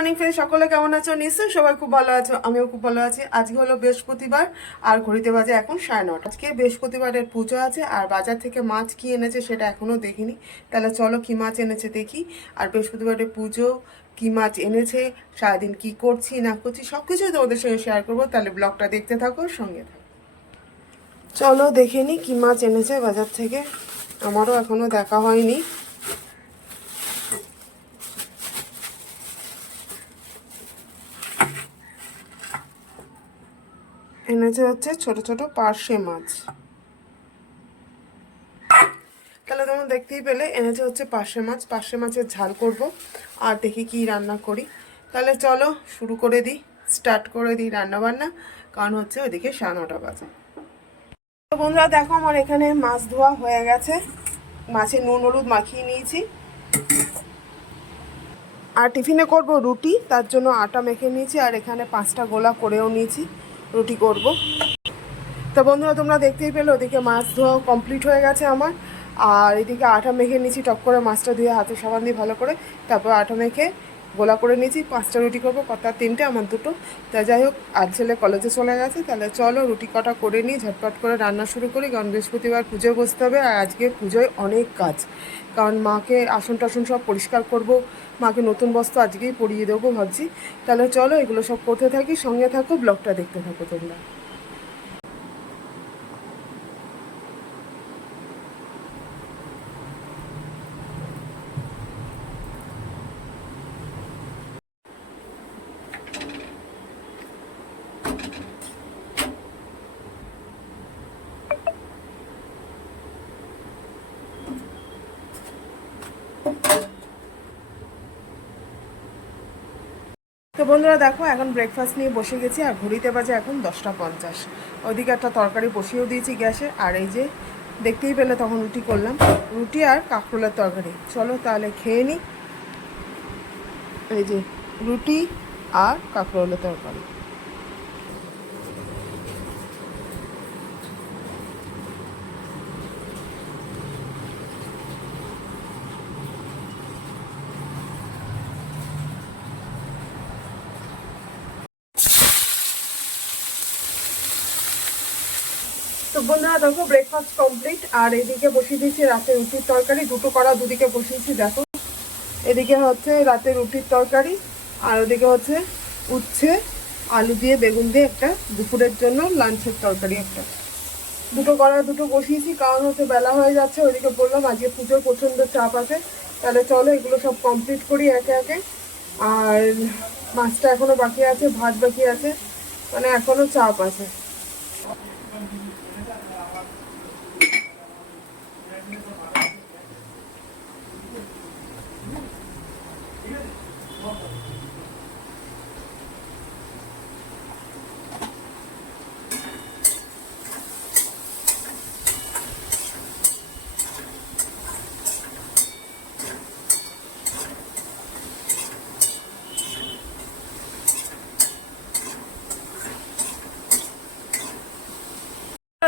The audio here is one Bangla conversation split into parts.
মর্নিং ফ্রেন্ড সকলে কেমন আছো? নিশ্চয়ই সবাই খুব ভালো আছো, আমিও খুব ভালো আছি। আজকে হলো বৃহস্পতিবার, আর ঘড়িতে বাজে এখন সাড়ে নটা। আজকে বৃহস্পতিবারের পুজো আছে, আর বাজার থেকে মাছ কি এনেছে সেটা এখনও দেখিনি। তাহলে চলো কি মাছ এনেছে দেখি। আর বৃহস্পতিবারের পুজো, কি মাছ এনেছে, সারাদিন কি করছি, না করছি সব কিছুই তোমাদের সঙ্গে শেয়ার করব। তাহলে ব্লগটা দেখতে থাকো, সঙ্গে থাকো। চলো দেখে নি কি মাছ এনেছে বাজার থেকে। আমারও এখনও দেখা হয়নি। এনেছে হচ্ছে ছোট ছোট পার্শে মাছ। তাহলে তোমরা দেখতেই পেলে, এনেছে হচ্ছে পার্শে মাছ। পার্শে মাছের ঝাল করব আর দেখি কি রান্না করি। তাহলে চলো শুরু করে দিই, স্টার্ট করে দিই রান্না বান্না কারণ হচ্ছে ওইদিকে সাড়ে নটা বাজে। তো বন্ধুরা, দেখো আমার এখানে মাছ ধোয়া হয়ে গেছে। মাছে নুন, হলুদ মাখিয়ে নিয়েছি। আর টিফিনে করব রুটি, তার জন্য আটা মেখে নিয়েছি, আর এখানে পাঁচটা গোলা করেও নিয়েছি। রুটি করব। তো বন্ধুরা, তোমরা দেখতেই পেলে, ওদিকে মাছ ধোয়া কমপ্লিট হয়ে গেছে আমার। আর এদিকে আটা মেখে নিচ্ছি টক করে মাছটা ধুয়ে হাতে সাবান দিয়ে ভালো করে, তারপর আটা মেখে গোলা করে নিয়েছি, পাঁচটা রুটি করব, কটা, তিনটে, আমার দুটো। তা যাই হোক, আর ছেলে কলেজে চলে গেছে, তাহলে চলো রুটি কটা করে নিই, ঝটপট করে রান্না শুরু করি, কারণ বৃহস্পতিবার পুজোয় বসতে হবে, আর আজকে পুজোয় অনেক কাজ। কারণ মাকে আসন টাসন সব পরিষ্কার করব, মাকে নতুন বস্ত্র আজকেই পরিয়ে দেবো ভাবছি। তাহলে চলো এগুলো সব করতে থাকি, সঙ্গে থাকো, ব্লগটা দেখতে থাকো তোমরা। তো বন্ধুরা দেখো, এখন ব্রেকফাস্ট নিয়ে বসে গেছি, আর ঘড়িতে বাজে এখন দশটা পঞ্চাশ। ওইদিকে একটা তরকারি বসিয়েও দিয়েছি গ্যাসে, আর এই যে দেখতেই পেলে তখন রুটি করলাম। রুটি আর কাঁকরোলের তরকারি। চলো তাহলে খেয়ে নিই এই যে রুটি আর কাঁকরোলের তরকারি। বন্ধুরা, দেখো ব্রেকফাস্ট কমপ্লিট আর এদিকে বসিয়ে দিয়েছি রাতে রুটির তরকারি। দুটো করা দুদিকে বসিয়েছি, দেখো। এদিকে হচ্ছে রাতে রুটির তরকারি, আর ওদিকে হচ্ছে উচ্ছে, আলু দিয়ে, বেগুন দিয়ে একটা দুপুরের জন্য লাঞ্চের তরকারি একটা। দুটো করা দুটো বসিয়েছি, কারণ হচ্ছে বেলা হয়ে যাচ্ছে, ওইদিকে বললাম আজকে পুজোর প্রচণ্ড চাপ আছে। তাহলে চলো এগুলো সব কমপ্লিট করি একে একে। আর মাছটা এখনও বাকি আছে, ভাত বাকি আছে মানে এখনও চাপ আছে।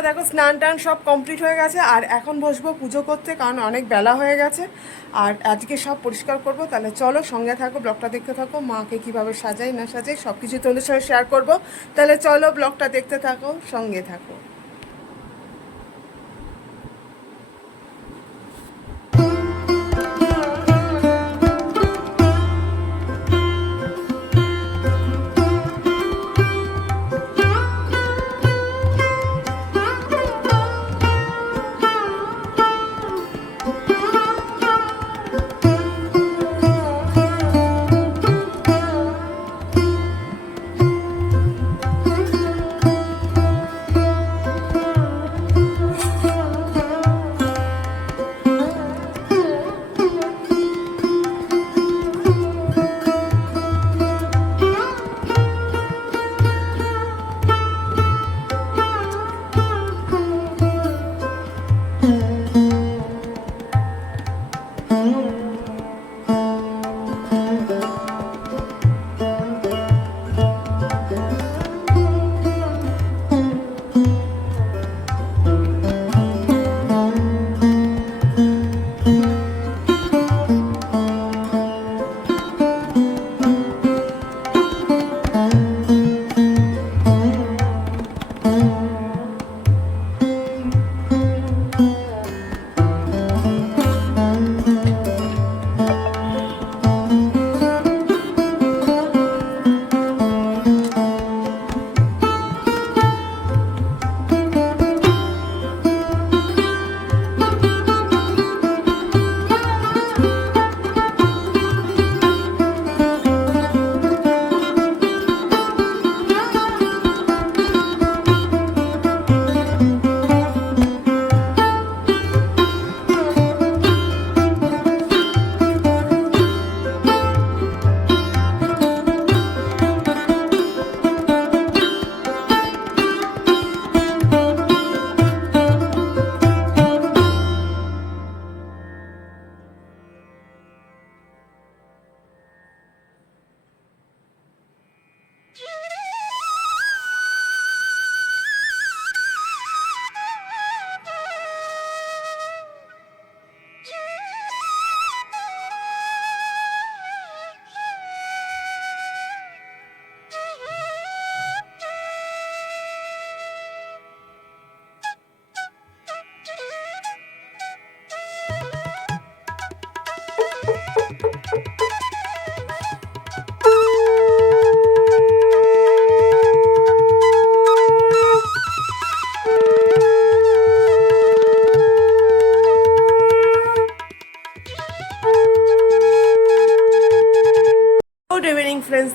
দেখো, স্নান টান সব কমপ্লিট হয়ে গেছে, আর এখন বসবো পুজো করতে, কারণ অনেক বেলা হয়ে গেছে। আর আজকে সব পরিষ্কার করব, তাহলে চলো সঙ্গে থাকো, ব্লগটা দেখতে থাকো, মাকে কীভাবে সাজাই না সাজাই সব কিছু তোমাদের সঙ্গে শেয়ার করব। তাহলে চলো ব্লগটা দেখতে থাকো, সঙ্গে থাকো।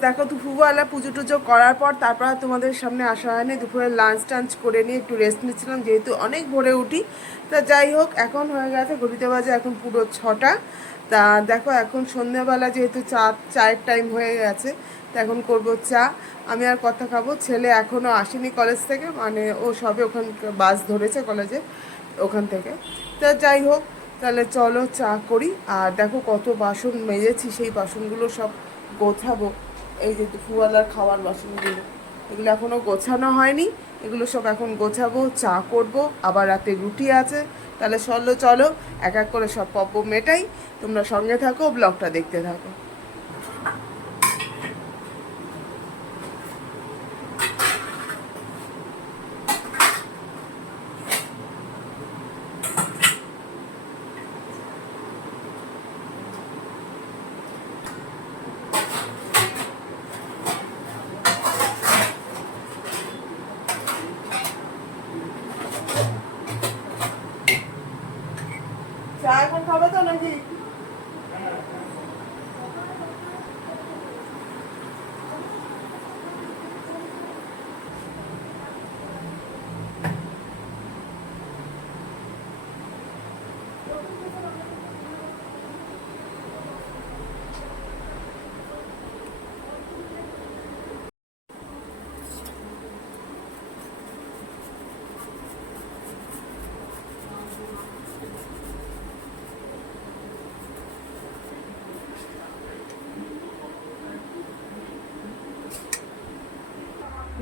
দেখো, দুপুরবেলা পুজো টুজো করার পর তারপর তোমাদের সামনে আসা হয়নি। দুপুরে লাঞ্চ টাঞ্চ করে নিয়ে একটু রেস্ট নিচ্ছিলাম, যেহেতু অনেক ভোরে উঠি। তা যাই হোক, এখন হয়ে গেছে ঘড়িতে বাজে এখন পুরো ছটা। তা দেখো, এখন সন্ধ্যেবেলা যেহেতু চা, চায়ের টাইম হয়ে গেছে, তা এখন করব চা। আমি আর কথা খাব। ছেলে এখনও আসেনি কলেজ থেকে মানে ও সবে ওখান বাস ধরেছে কলেজে ওখান থেকে। তা যাই হোক, তাহলে চলো চা করি। আর দেখো কত বাসন মেজেছি, সেই বাসনগুলো সব গোছাবো। এই যে দুপুরবেলার খাওয়ার বাসনগুলো এগুলো এখনও গোছানো হয়নি। এগুলো সব এখন গোছাবো, চা করব, আবার রাতে রুটি আছে। তাহলে চলো চলো, এক এক করে সব পপ মেটাই। তোমরা সঙ্গে থাকো, ব্লগটা দেখতে থাকো চা এখন খাবে তো নাকি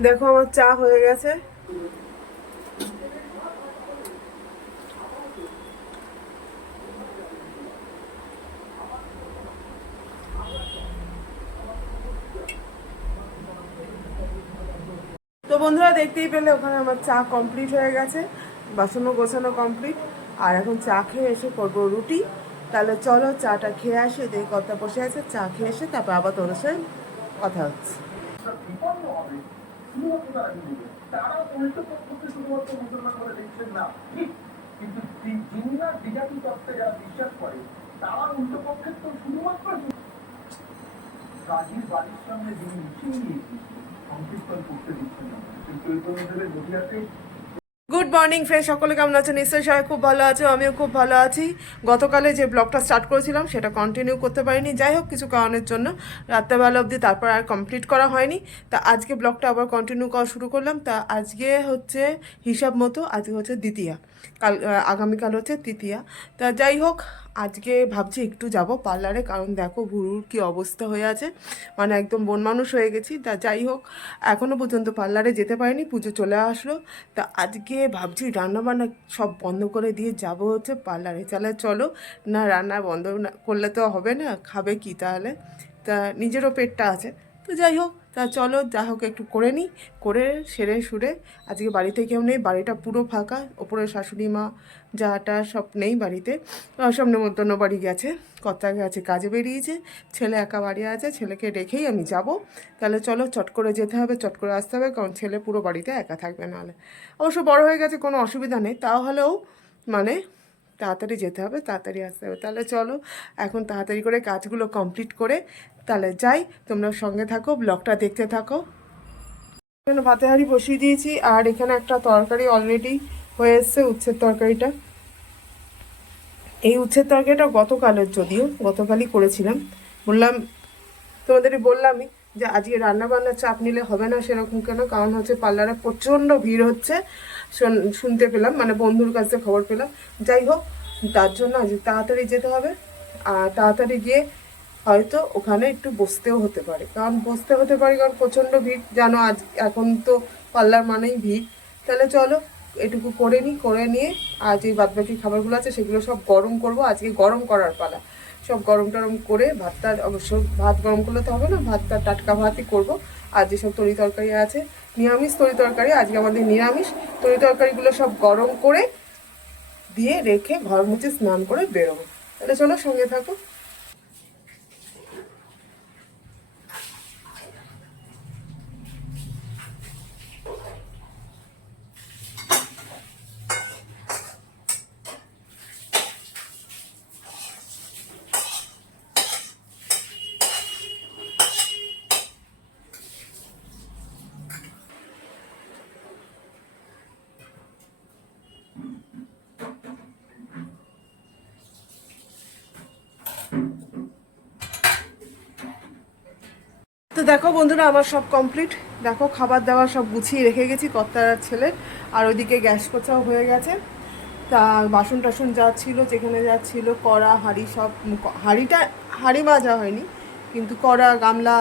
দেখো আমার চা হয়ে গেছে। তো বন্ধুরা, দেখতেই পেলে ওখানে আমার চা কমপ্লিট হয়ে গেছে, বাসনও গোছানো কমপ্লিট আর এখন চা খেয়ে এসে করব রুটি। তাহলে চলো চাটা খেয়ে আসি দেখি কথা বসে আছে, চা খেয়ে এসে তারপর আবার তোদের সাথে কথা হচ্ছে। শুধুমাত্র তারা হিন্দু তারা উল্টো পক্ষকে শুধুমাত্র মুসলমান বলে দেখছেন না ঠিক কিন্তু জিন্নার বিজাতি তত্ত্বে যারা বিশ্বাস করে তারা উল্টো তো শুধুমাত্র কাজীর যিনি মিছিল নিয়েছি সংকীর্তন করতে দিচ্ছেন না কিন্তু এই নদীয়াতে গুড মর্নিং ফ্রেন্ড সকলে কেমন আছেন? নিশ্চয়ই সবাই খুব ভালো আছো, আমিও খুব ভালো আছি। গতকালে যে ব্লগটা স্টার্ট করেছিলাম, সেটা কন্টিনিউ করতে পারিনি। যাই হোক, কিছু কারণের জন্য রাত্রেবেলা অবধি তারপর আর কমপ্লিট করা হয়নি। তা আজকে ব্লগটা আবার কন্টিনিউ করা শুরু করলাম। তা আজকে হচ্ছে হিসাব মতো, আজকে হচ্ছে দ্বিতীয়া। কাল আগামীকাল হচ্ছে তৃতীয়া। তা যাই হোক, আজকে ভাবছি একটু যাব পার্লারে, কারণ দেখো ভুরুর কি অবস্থা হয়ে আছে। মানে একদম বন মানুষ হয়ে গেছি। তা যাই হোক এখনও পর্যন্ত পার্লারে যেতে পারিনি, পুজো চলে আসলো। তা আজকে ভাবছি রান্নাবান্না সব বন্ধ করে দিয়ে যাব হচ্ছে পার্লারে। তাহলে চলো, না রান্না বন্ধ করলে তো হবে না, খাবে কি তাহলে? তা নিজেরও পেটটা আছে। তো যাই হোক তা চলো, যা হোক একটু করে নিই। করে সেরে সুরে, আজকে বাড়িতে কেউ নেই, বাড়িটা পুরো ফাঁকা। ওপরে শাশুড়ি মা যাটা সব নেই বাড়িতে। সব নেমন্তন্ন বাড়ি গেছে, কর্তা গেছে কাজে বেরিয়েছে, ছেলে একা বাড়ি আছে, ছেলেকে রেখেই আমি যাব। তাহলে চলো, চট করে যেতে হবে, চট করে আসতে হবে, কারণ ছেলে পুরো বাড়িতে একা থাকবে নাহলে। অবশ্য বড় হয়ে গেছে, কোনো অসুবিধা নেই। তাহলেও মানে তাড়াতাড়ি যেতে হবে, তাড়াতাড়ি আসতে হবে। তাহলে চলো, এখন তাড়াতাড়ি করে কাজগুলো কমপ্লিট করে তাহলে যাই, তোমরা সঙ্গে থাকো ব্লগটা দেখতে থাকো। এখানে ভাতে হাঁড়ি বসিয়ে দিয়েছি, আর এখানে একটা তরকারি অলরেডি হয়ে এসছে, উচ্ছের তরকারিটা। এই উচ্ছের তরকারিটা গতকালের যদিও, গতকালই করেছিলাম। বললাম তোমাদের বললামই যে আজকে রান্না বান্নার চাপ নিলে হবে না সেরকম কেন? কারণ হচ্ছে পার্লারে প্রচণ্ড ভিড় হচ্ছে। শুনতে পেলাম মানে বন্ধুর কাছে খবর পেলাম। যাই হোক, তার জন্য আজকে তাড়াতাড়ি যেতে হবে। আর তাড়াতাড়ি গিয়ে হয়তো ওখানে একটু বসতেও হতে পারে। কারণ বসতে হতে পারে কারণ প্রচণ্ড ভিড়। জানো আজ এখন তো পার্লার মানেই ভিড়। তাহলে চলো, এটুকু করে নিই, করে নিয়ে আজ এই বাদবাকি খাবারগুলো আছে, সেগুলো সব গরম করব। আজকে গরম করার পালা। সব গরম টরম করে ভাতটা অবশ্য ভাত গরম করলে তো হবে না, ভাতটা টাটকা ভাতই করব। আর যেসব তরি তরকারি আছে, নিরামিষ তরি তরকারি, আজকে আমাদের নিরামিষ। তরি তরকারিগুলো সব গরম করে দিয়ে রেখে ঘর মুছে স্নান করে বেরোবো। তাহলে চলো সঙ্গে থাকো। দেখো বন্ধুরা, আমার সব কমপ্লিট দেখো, খাবার দাবার সব গুছিয়ে রেখে গেছি, কর্তার ছেলের আর ওইদিকে গ্যাস কোচাও হয়ে গেছে। তা বাসন টাসন যা ছিল, যেখানে যা ছিল, কড়া, হাঁড়ি সব হাঁড়িটা, হাঁড়ি মাজা হয়নি। কিন্তু কড়া, গামলা,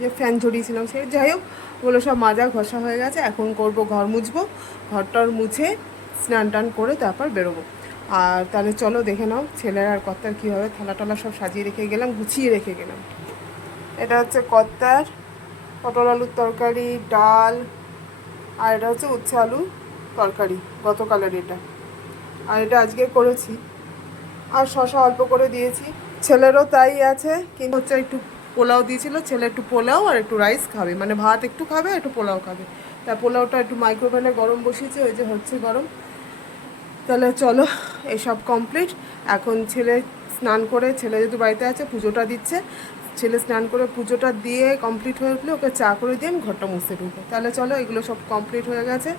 যে ফ্যান ঝরিয়েছিলাম সেই যাই হোক, ওগুলো সব মাজা ঘষা হয়ে গেছে। এখন করব ঘর মুছবো। ঘরটর মুছে স্নান টান করে তারপর বেরোবো। আর তাহলে চলো দেখে নাও, ছেলের আর কর্তার কীভাবে থালা টালা সব সাজিয়ে রেখে গেলাম, গুছিয়ে রেখে গেলাম। এটা হচ্ছে কর্তার পটল আলুর তরকারি, ডাল, আর এটা হচ্ছে উচ্ছে আলু তরকারি, গতকালের এটা। আর এটা আজকে করেছি। আর শশা অল্প করে দিয়েছি। ছেলেরও তাই আছে, কিন্তু হচ্ছে একটু পোলাও দিয়েছিল। ছেলে একটু পোলাও আর একটু রাইস খাবে। মানে ভাত একটু খাবে একটু পোলাও খাবে। তা পোলাওটা একটু মাইক্রোওভেনে গরম বসিয়েছে, ওই যে হচ্ছে গরম। তাহলে চলো, এসব কমপ্লিট এখন ছেলে স্নান করে, ছেলে যেহেতু বাড়িতে আছে, পুজোটা দিচ্ছে। ছেলে স্নান করে পুজোটা দিয়ে কমপ্লিট হয়ে উঠলে ওকে চা করে দিয়ে আমি ঘরটা মুছতে ঢুকবো। তাহলে চলো, এগুলো সব কমপ্লিট হয়ে গেছে।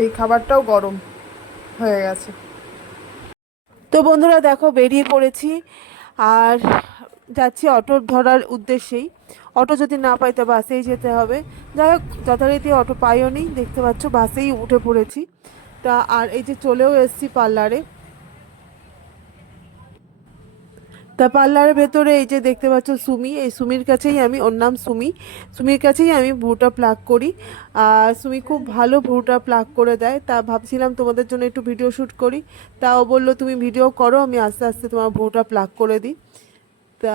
এই খাবারটাও গরম হয়ে গেছে। তো বন্ধুরা, দেখো, বেরিয়ে পড়েছি। আর যাচ্ছি অটো ধরার উদ্দেশ্যেই। অটো যদি না পাই তো বাসেই যেতে হবে। যাই হোক, যথারীতি অটো পাইও নি দেখতে পাচ্ছ, বাসেই উঠে পড়েছি। তা আর এই যে চলেও এসছি পার্লারে। তা পার্লারের ভেতরে এই যে দেখতে পাচ্ছ সুমি, এই সুমির কাছেই আমি, ওর নাম সুমি। সুমির কাছেই আমি ভ্রুটা প্লাক করি। আর সুমি খুব ভালো ভ্রুটা প্লাক করে দেয়। তা ভাবছিলাম তোমাদের জন্য একটু ভিডিও শ্যুট করি। তা ও বলল, তুমি ভিডিও করো, আমি আস্তে আস্তে তোমার ভ্রুটা প্লাক করে দিই। তা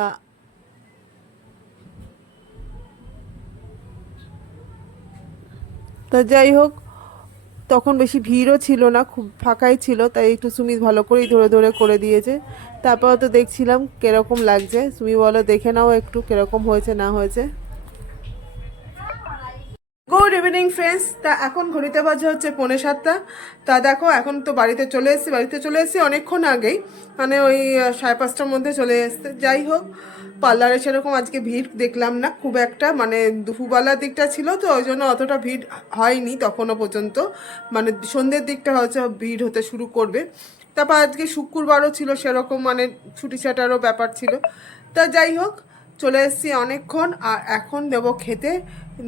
তা যাই হোক তখন বেশি ভিড়ও ছিল না, খুব ফাঁকাই ছিল, তাই একটু সুমিত ভালো করেই ধরে ধরে করে দিয়েছে। তারপর তো দেখছিলাম কীরকম লাগছে। সুমি বলো, দেখে নাও একটু কীরকম হয়েছে, না হয়েছে। ইভিনিং ফ্রেন্ডস তা এখন ঘড়িতে বাজে হচ্ছে পৌনে সাতটা। তা দেখো, এখন তো বাড়িতে চলে এসেছি, বাড়িতে চলে এসেছি অনেকক্ষণ আগেই। মানে ওই সাড়ে পাঁচটার মধ্যে চলে এসছে। যাই হোক, পার্লারে সেরকম আজকে ভিড় দেখলাম না, খুব একটা। মানে দুপুরবেলার দিকটা ছিল তো, ওই জন্য অতটা ভিড় হয়নি তখনও পর্যন্ত। মানে সন্ধ্যের দিকটা হচ্ছে ভিড় হতে শুরু করবে। তারপর আজকে শুক্রবারও ছিল সেরকম মানে ছুটি ছাটারও ব্যাপার ছিল। তা যাই হোক চলে এসেছি অনেকক্ষণ, আর এখন দেবো খেতে।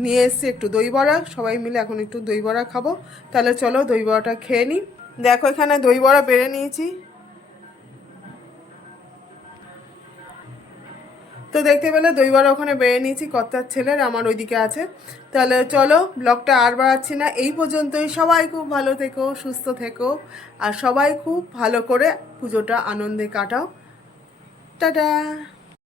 নিয়ে এসেছি একটু দই বড়া। সবাই মিলে এখন একটু দই বড়া খাব। তাহলে চলো দই বড়াটা খেয়ে নিই। দেখো, এখানে দই বড়া বেড়ে নিয়েছি। তো দেখতে পেলে দই বড়া ওখানে বেড়ে নিয়েছি, কর্তার ছেলের, আমার ওইদিকে আছে। তাহলে চলো, ব্লগটা আর বাড়াচ্ছি না। এই পর্যন্তই। সবাই খুব ভালো থেকো, সুস্থ থেকো, আর সবাই খুব ভালো করে পুজোটা আনন্দে কাটাও। টাটা!